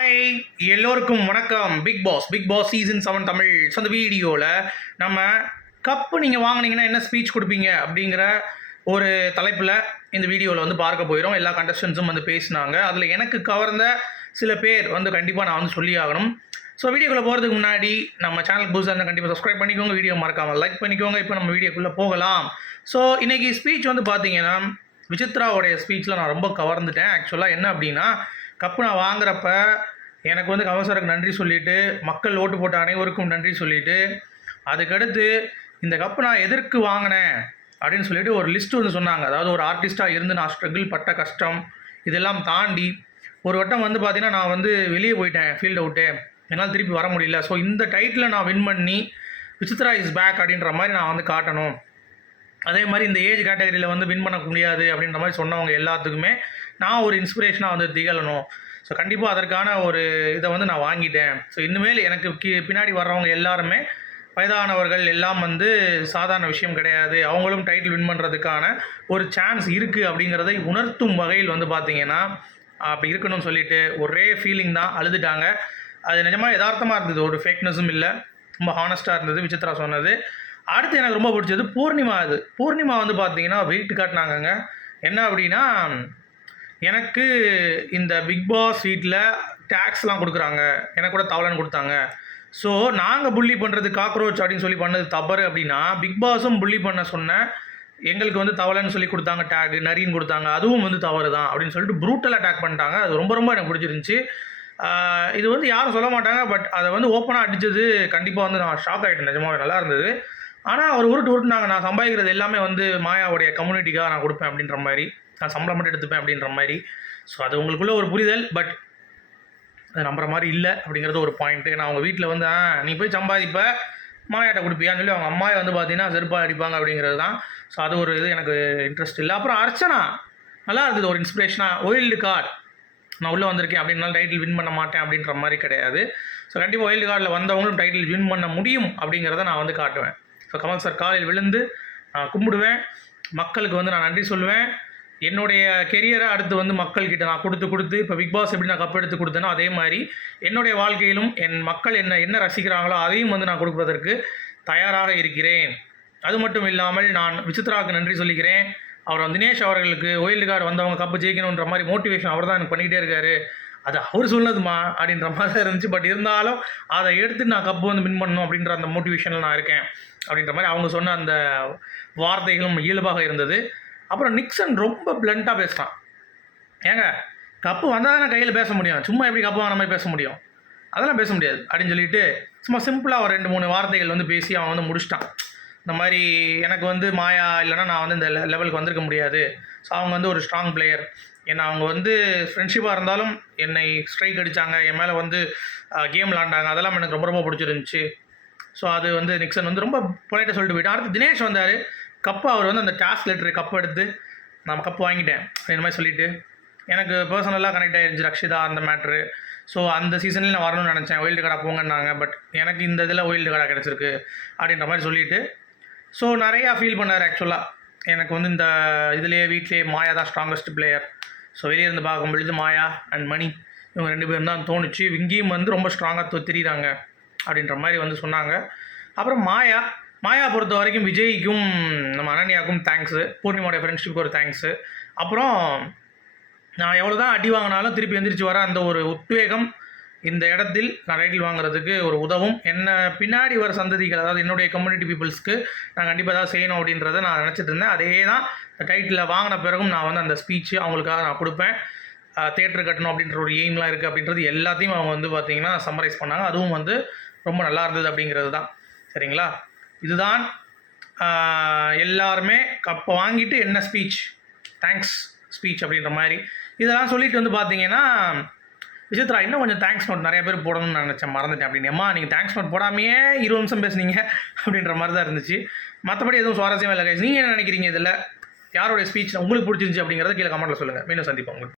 Hi எல்லோருக்கும் வணக்கம். Bigg Boss Bigg Boss season seven Tamil. So அந்த வீடியோவில் நம்ம கப்பு நீங்கள் வாங்கினீங்கன்னா என்ன ஸ்பீச் கொடுப்பீங்க அப்படிங்கிற ஒரு தலைப்பில் இந்த வீடியோவில் வந்து பார்க்க போயிடும் எல்லா கண்டஸ்டன்ஸும் வந்து பேசினாங்க. அதில் எனக்கு கவர்ந்த சில பேர் வந்து கண்டிப்பாக நான் வந்து சொல்லி ஆகணும். ஸோ வீடியோக்குள்ளே போகிறதுக்கு முன்னாடி நம்ம சேனல் புதுசாக இருந்தால் கண்டிப்பாக சப்ஸ்கிரைப் பண்ணிக்கோங்க. வீடியோ மறக்காமல் லைக் பண்ணிக்கோங்க. இப்போ நம்ம வீடியோக்குள்ளே போகலாம். ஸோ இன்றைக்கி ஸ்பீச் வந்து பார்த்தீங்கன்னா விசித்ராவுடைய ஸ்பீச்சில் நான் ரொம்ப கவர்ந்துட்டேன். ஆக்சுவலாக என்ன அப்படின்னா கப்பு நான் வாங்குறப்ப எனக்கு வந்து கவசருக்கு நன்றி சொல்லிட்டு மக்கள் ஓட்டு போட்ட அனைவருக்கும் நன்றி சொல்லிட்டு அதுக்கடுத்து இந்த கப்பு நான் எதற்கு வாங்கினேன் அப்படின்னு சொல்லிட்டு ஒரு லிஸ்ட் வந்து சொன்னாங்க. அதாவது ஒரு ஆர்டிஸ்ட்டாக இருந்து நான் ஸ்ட்ரகிள் பட்ட கஷ்டம் இதெல்லாம் தாண்டி ஒரு வட்டம் வந்து பார்த்தீங்கன்னா நான் வந்து வெளியே போயிட்டேன் ஃபீல்ட் அவுட்டு என்னால் திருப்பி வர முடியல. ஸோ இந்த டைட்டில் நான் வின் பண்ணி விசித்ரா இஸ் பேக் அப்படின்ற மாதிரி நான் வந்து காட்டணும். அதே மாதிரி இந்த ஏஜ் கேட்டகரியில் வந்து வின் பண்ண முடியாது அப்படின்ற மாதிரி சொன்னவங்க எல்லாத்துக்குமே நான் ஒரு இன்ஸ்பிரேஷனாக வந்து திகழணும். ஸோ கண்டிப்பாக அதற்கான ஒரு இதை வந்து நான் வாங்கிட்டேன். ஸோ இனிமேல் எனக்கு கீ பின்னாடி வர்றவங்க எல்லாருமே வயதானவர்கள் எல்லாம் வந்து சாதாரண விஷயம் கிடையாது. அவங்களும் டைட்டில் வின் பண்ணுறதுக்கான ஒரு சான்ஸ் இருக்குது அப்படிங்கிறதை உணர்த்தும் வகையில் வந்து பார்த்தீங்கன்னா அப்படி இருக்கணும்னு சொல்லிட்டு ஒரே ஃபீலிங் தான் அழுதுட்டாங்க. அது நிஜமாக யதார்த்தமாக இருந்தது. ஒரு ஃபேக்னஸும் இல்லை. ரொம்ப ஹானஸ்ட்டாக இருந்தது. விசித்ரா சொன்னது. அடுத்து எனக்கு ரொம்ப பிடிச்சது பூர்ணிமா அது பூர்ணிமா வந்து பார்த்தீங்கன்னா வெயிட் காட்டினாங்கங்க. என்ன அப்படின்னா எனக்கு இந்த பிக் பாஸ் வீட்டில் டேக்ஸ்லாம் கொடுக்குறாங்க. எனக்கு கூட தவளைன்னு கொடுத்தாங்க. ஸோ நாங்கள் புள்ளி பண்ணுறது காக்ரோச் அப்படின்னு சொல்லி பண்ணது தவறு அப்படின்னா பிக் பாஸும் புள்ளி பண்ண சொன்ன எங்களுக்கு வந்து தவளைன்னு சொல்லி கொடுத்தாங்க டேக் நரின்னு கொடுத்தாங்க. அதுவும் வந்து தவறு தான் அப்படின்னு சொல்லிட்டு ப்ரூட்டல் அட்டாக் பண்ணிட்டாங்க. அது ரொம்ப ரொம்ப எனக்கு பிடிச்சிருந்துச்சி. இது வந்து யாரும் சொல்ல மாட்டாங்க பட் அதை வந்து ஓப்பனாக அடித்தது கண்டிப்பாக வந்து நான் ஷாக் ஆகிட்டேன் நிஜமாக நல்லா இருந்தது. ஆனால் அவர் உருட்டு உருட்டுனாங்க. நான் சம்பாதிக்கிறது எல்லாமே வந்து மாயாவுடைய கம்யூனிட்டிக்காக நான் கொடுப்பேன் அப்படின்ற மாதிரி. நான் சம்பளம் மட்டும் எடுத்துப்பேன் அப்படின்ற மாதிரி. ஸோ அது உங்களுக்குள்ளே ஒரு புரிதல் பட் அது நம்புற மாதிரி இல்லை அப்படிங்கிறது ஒரு பாயிண்ட்டு நான் அவங்க வீட்டில் வந்து ஆ நீ போய் சம்பாதிப்ப. மாயாட்ட கொடுப்பியான்னு சொல்லி அவங்க அம்மாவை வந்து பார்த்தீங்கன்னா செருப்பாக அடிப்பாங்க அப்படிங்கிறது தான். ஸோ அது ஒரு இது எனக்கு இன்ட்ரெஸ்ட் இல்லை. அப்புறம் அர்ச்சனா. நல்லா இருந்தது. ஒரு இன்ஸ்பிரேஷனாக ஒயில்டு கார்டு நான் உள்ளே வந்திருக்கேன் அப்படின்னாலும் டைட்டில் வின் பண்ண மாட்டேன் அப்படின்ற மாதிரி கிடையாது. ஸோ கண்டிப்பாக ஒயில்டு கார்டில் வந்தவங்களும் டைட்டில் வின் பண்ண முடியும் அப்படிங்கிறத நான் வந்து காட்டுவேன். ஸோ கமல் சார் காலையில் விழுந்து நான் கும்பிடுவேன். மக்களுக்கு வந்து நான் நன்றி சொல்லுவேன். என்னுடைய கெரியரை அடுத்து வந்து மக்கள்கிட்ட நான் கொடுத்து கொடுத்து இப்போ பிக் பாஸ் எப்படி நான் கப் எடுத்து கொடுத்தேனோ அதே மாதிரி என்னுடைய வாழ்க்கையிலும் என் மக்கள் என்ன என்ன ரசிக்கிறாங்களோ அதையும் வந்து நான் கொடுப்பதற்கு தயாராக இருக்கிறேன். அது மட்டும் இல்லாமல் நான் விசித்ராவுக்கு நன்றி சொல்லிக்கிறேன். அவர் தினேஷ் அவர்களுக்கு ஒயில்டு கார்டு வந்தவங்க கப்பு ஜெயிக்கணுன்ற மாதிரி மோட்டிவேஷன் அவர் தான் எனக்கு பண்ணிக்கிட்டே இருக்காரு. அது அவர் சொன்னதுமா அப்படின்ற மாதிரி தான் இருந்துச்சு. பட் இருந்தாலும் அதை எடுத்து நான் கப்பு வந்து வின் பண்ணணும் அப்படின்ற அந்த மோட்டிவேஷனில் நான் இருக்கேன். அப்படின்ற மாதிரி அவங்க சொன்ன அந்த வார்த்தைகளும் இயல்பாக இருந்தது. அப்புறம் நிக்சன் ரொம்ப பிளண்ட்டாக பேசுகிறான் ஏங்க கப்பு வந்தால் தானே கையில் பேச முடியும். சும்மா எப்படி கப்பு வாங்கின மாதிரி பேச முடியும்? அதெல்லாம் பேச முடியாது. அப்படின்னு சொல்லிட்டு சும்மா சிம்பிளாக ஒரு ரெண்டு மூணு வார்த்தைகள் வந்து பேசி அவன் வந்து முடிச்சிட்டான். இந்த மாதிரி எனக்கு வந்து மாயா இல்லைன்னா நான் வந்து இந்த லெ- லெவலுக்கு வந்திருக்க முடியாது. ஸோ அவங்க வந்து ஒரு ஸ்ட்ராங் பிளேயர் ஏன்னா அவங்க வந்து ஃப்ரெண்ட்ஷிப்பாக இருந்தாலும் என்னை ஸ்ட்ரைக் அடித்தாங்க என் மேலே வந்து கேம் விளாண்டாங்க. அதெல்லாம் எனக்கு ரொம்ப ரொம்ப பிடிச்சிருந்துச்சி. ஸோ அது வந்து நிக்சன் வந்து ரொம்ப பொலைட்டாக சொல்லிட்டு போயிட்டான் அடுத்து தினேஷ் வந்தார். கப்பு அவர் வந்து அந்த டாஸ்க் லெட்டர் கப் எடுத்து நான் கப் வாங்கிட்டேன். இந்த மாதிரி சொல்லிட்டு எனக்கு பர்சனலாக கனெக்ட் ஆகிருந்துச்சு ரக்ஷிதா அந்த மேட்ரு ஸோ அந்த சீசனில் நான் வரணும்னு நினச்சேன். ஒயில்டு கார்டாக போங்கன்னாங்க. பட் எனக்கு இந்த இதில் ஒயில்டு கார்டாக கிடச்சிருக்கு அப்படின்ற மாதிரி சொல்லிட்டு ஸோ நிறையா ஃபீல் பண்ணார் ஆக்சுவலாக எனக்கு வந்து இந்த இதுலேயே வீட்லேயே மாயா தான் ஸ்ட்ராங்கஸ்ட் பிளேயர் ஸோ வெளியே இருந்து பார்க்கும் பொழுது மாயா அண்ட் மணி இவங்க ரெண்டு பேரும் தான் தோணுச்சு. இங்கேயும் வந்து ரொம்ப ஸ்ட்ராங்காக தெரியுறாங்க அப்படின்ற மாதிரி வந்து சொன்னாங்க. அப்புறம் மாயா மாயா பொறுத்த வரைக்கும் விஜய்க்கும் நம்ம அனன்யாவுக்கும் தேங்க்ஸு பூர்ணிமாவுடைய ஃப்ரெண்ட்ஷிப்புக்கு ஒரு தேங்க்ஸு அப்புறம் நான் எவ்வளோ தான் அடி வாங்கினாலும் திருப்பி எந்திரிச்சு வர அந்த ஒரு உத்வேகம் இந்த இடத்தில் நான் டைட்டில் வாங்குறதுக்கு ஒரு உதவும். என்ன பின்னாடி வர சந்ததிகள் அதாவது என்னுடைய கம்யூனிட்டி பீப்புள்ஸ்க்கு நான் கண்டிப்பாக ஏதாவது செய்யணும் அப்படின்றத நான் நினச்சிட்டு இருந்தேன். அதே தான் டைட்டில் வாங்கின பிறகும் நான் வந்து அந்த ஸ்பீச்சு அவங்களுக்காக நான் கொடுப்பேன். தேட்டர் கட்டணும் அப்படின்ற ஒரு எய்ம்லாம் இருக்குது அப்படின்றது எல்லாத்தையும் அவங்க வந்து பார்த்திங்கன்னா சம்மரைஸ் பண்ணாங்க. அதுவும் வந்து ரொம்ப நல்லா இருந்தது அப்படிங்கிறது தான். சரிங்களா? இதுதான் எல்லாருமே கப்பை வாங்கிட்டு என்ன ஸ்பீச் தேங்க்ஸ் ஸ்பீச் அப்படின்ற மாதிரி. இதெல்லாம் சொல்லிட்டு வந்து பார்த்திங்கன்னா விசித்ரா இன்னும் கொஞ்சம் தேங்க்ஸ் நோட் நிறைய பேர் போடணும்னு நான் நினச்சேன். மறந்துட்டேன். அப்படின்னு நீங்கள் தேங்க்ஸ் நோட் போடாமையே இருபது நிமிஷம் பேசுனீங்க. அப்படின்ற மாதிரி தான் இருந்துச்சு. மற்றபடி எதுவும் சுவாரஸ்யமாக இல்லை கைஸ் நீங்கள் என்ன நினைக்கிறீங்க இதில்? யாரோடைய ஸ்பீச் உங்களுக்கு பிடிச்சிருந்துச்சி அப்படிங்கிறத கீழே கமெண்ட்டில் சொல்லுங்கள் மீண்டும் சந்திப்போம். உங்களுக்கு